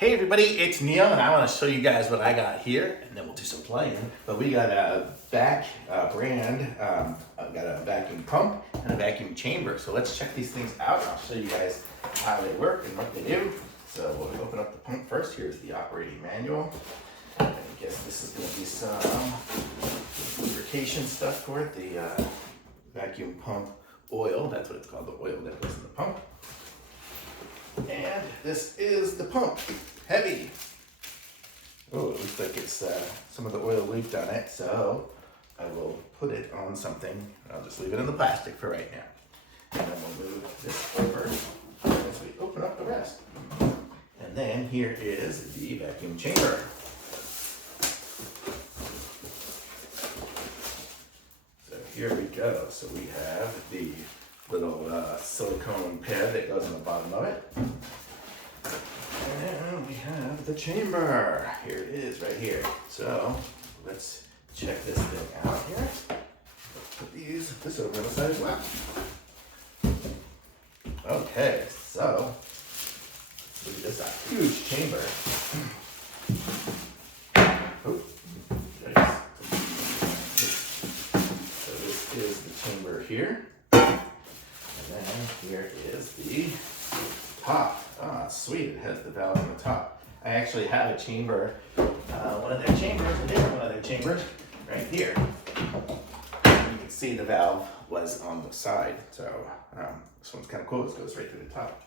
Hey everybody, it's Neil and I want to show you guys what I got here and then we'll do some playing. But we got a BAC brand, I've got a vacuum pump and a vacuum chamber. So let's check these things out. I'll show you guys how they work and what they do. So we'll open up the pump first. Here's the operating manual. I guess this is going to be some lubrication stuff for it. The vacuum pump oil, that's what it's called, the oil that goes in the pump. And this is the pump, heavy. Oh, it looks like it's some of the oil leaked on it, so I will put it on something. I'll just leave it in the plastic for right now. And then we'll move this over as we open up the rest. And then here is the vacuum chamber. So here we go. So we have the little silicone pad that goes on the bottom of it. And we have the chamber. Here it is right here. So let's check this thing out here. Let's put this over on the side as well. Okay, so look at this, a huge chamber. Oh, nice. So this is the chamber here. And then here is the top. Ah, sweet, it has the valve on the top. I actually have a chamber, one of their chambers, a different one of their chambers, right here. You can see the valve was on the side, so this one's kind of cool. This goes right through the top.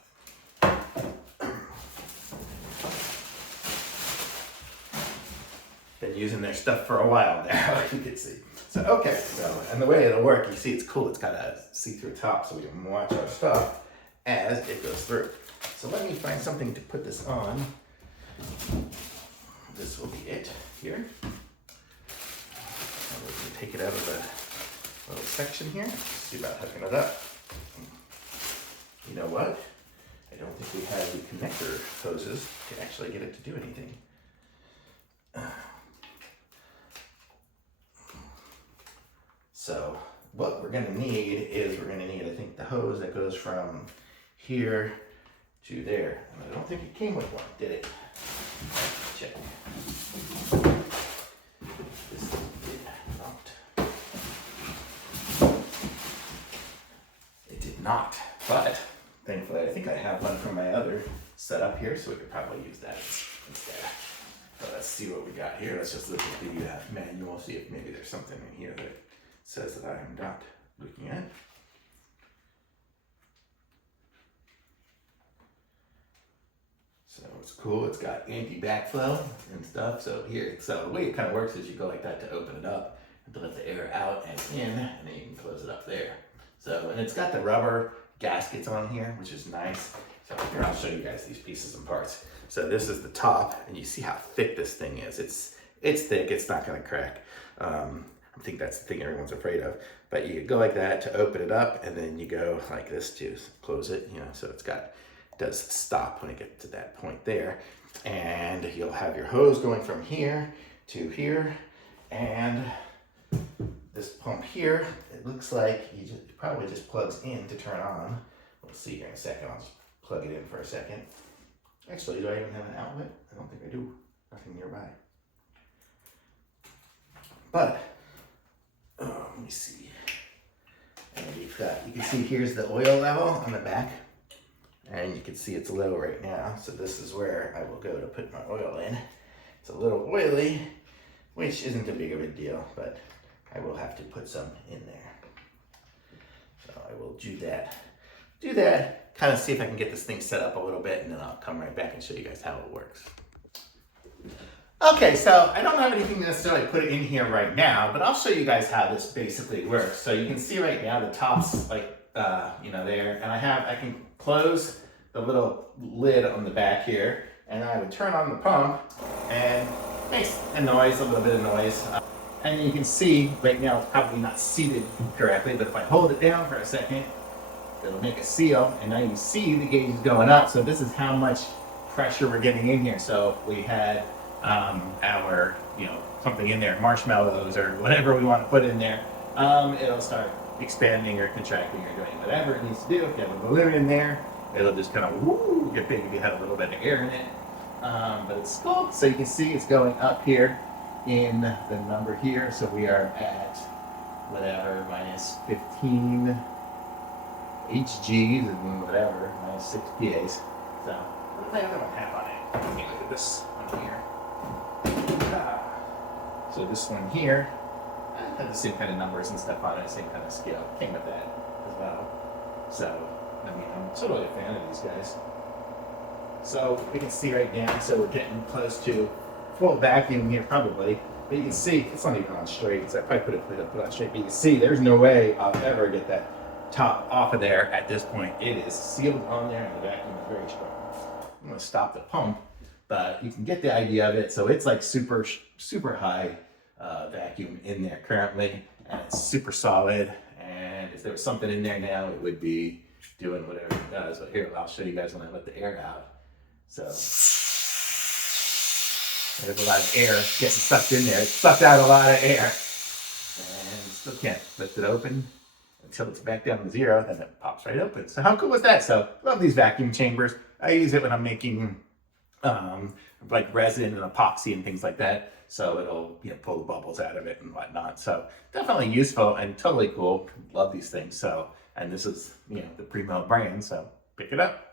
Been using their stuff for a while now, you can see. So, okay, so, and the way it'll work, you see it's cool. It's got a see-through top so we can watch our stuff as it goes through. So let me find something to put this on. This will be it here. And we can take it out of the little section here. See about hooking it up. You know what? I don't think we have the connector hoses to actually get it to do anything. So what we're going to need is I think, the hose that goes from here to there. And I don't think it came with one, did it? Check. This did not. It did not, but thankfully I think I have one from my other setup here, so we could probably use that instead. So let's see what we got here. Let's just look at the manual, see if maybe there's something in here that says that I am not looking at. So it's cool. It's got anti-backflow and stuff. So here, so the way it kind of works is you go like that to open it up and to let the air out and in, and then you can close it up there. So, and it's got the rubber gaskets on here, which is nice. So here, I'll show you guys these pieces and parts. So this is the top, and you see how thick this thing is. It's thick. It's not going to crack. I think that's the thing everyone's afraid of. But you go like that to open it up, and then you go like this to close it, so it does stop when it gets to that point there. And you'll have your hose going from here to here, and this pump here, it looks like it probably just plugs in to turn on. We'll see here in a second. I'll just plug it in for a second. Actually, do I even have an outlet? I don't think I do. Nothing nearby. But let me see. And you've got, you can see here's the oil level on the back. And you can see it's low right now. So this is where I will go to put my oil in. It's a little oily, which isn't a big of a deal, but I will have to put some in there. So I will do that, kind of see if I can get this thing set up a little bit, and then I'll come right back and show you guys how it works. Okay, so I don't have anything to necessarily put in here right now, but I'll show you guys how this basically works. So you can see right now the top's like, there, and I can close the little lid on the back here, and I would turn on the pump, and it makes a little bit of noise. And you can see right now it's probably not seated correctly, but if I hold it down for a second, it'll make a seal, and now you see the gauge going up. So this is how much pressure we're getting in here. So if we had our, something in there, marshmallows or whatever we want to put in there, it'll start expanding or contracting or doing whatever it needs to do. If you have a balloon in there, it'll just kind of get big if you have a little bit of air in it. But it's cool. So you can see it's going up here in the number here. So we are at whatever, minus 15 HGs and whatever, minus 6 PAs. So what does the other one have on it? Let me look at this one here. So this one here had the same kind of numbers and stuff on it, same kind of scale. Came with that as well. So, I mean, I'm totally a fan of these guys. So we can see right now, so we're getting close to full vacuum here probably. But you can see, it's not even on straight, so I probably put it on straight. But you can see there's no way I'll ever get that top off of there at this point. It is sealed on there and the vacuum is very strong. I'm gonna stop the pump, but you can get the idea of it. So it's like super high vacuum in there currently, and it's super solid. And if there was something in there now, it would be doing whatever it does. But here, I'll show you guys when I let the air out. So there's a lot of air getting sucked in there. It sucked out a lot of air, and still can't lift it open until it's back down to 0. Then it pops right open. So how cool is that? So love these vacuum chambers. I use it when I'm making like resin and epoxy and things like that. So it'll pull the bubbles out of it and whatnot. So definitely useful and totally cool. Love these things. So, and this is the Primo brand. So pick it up.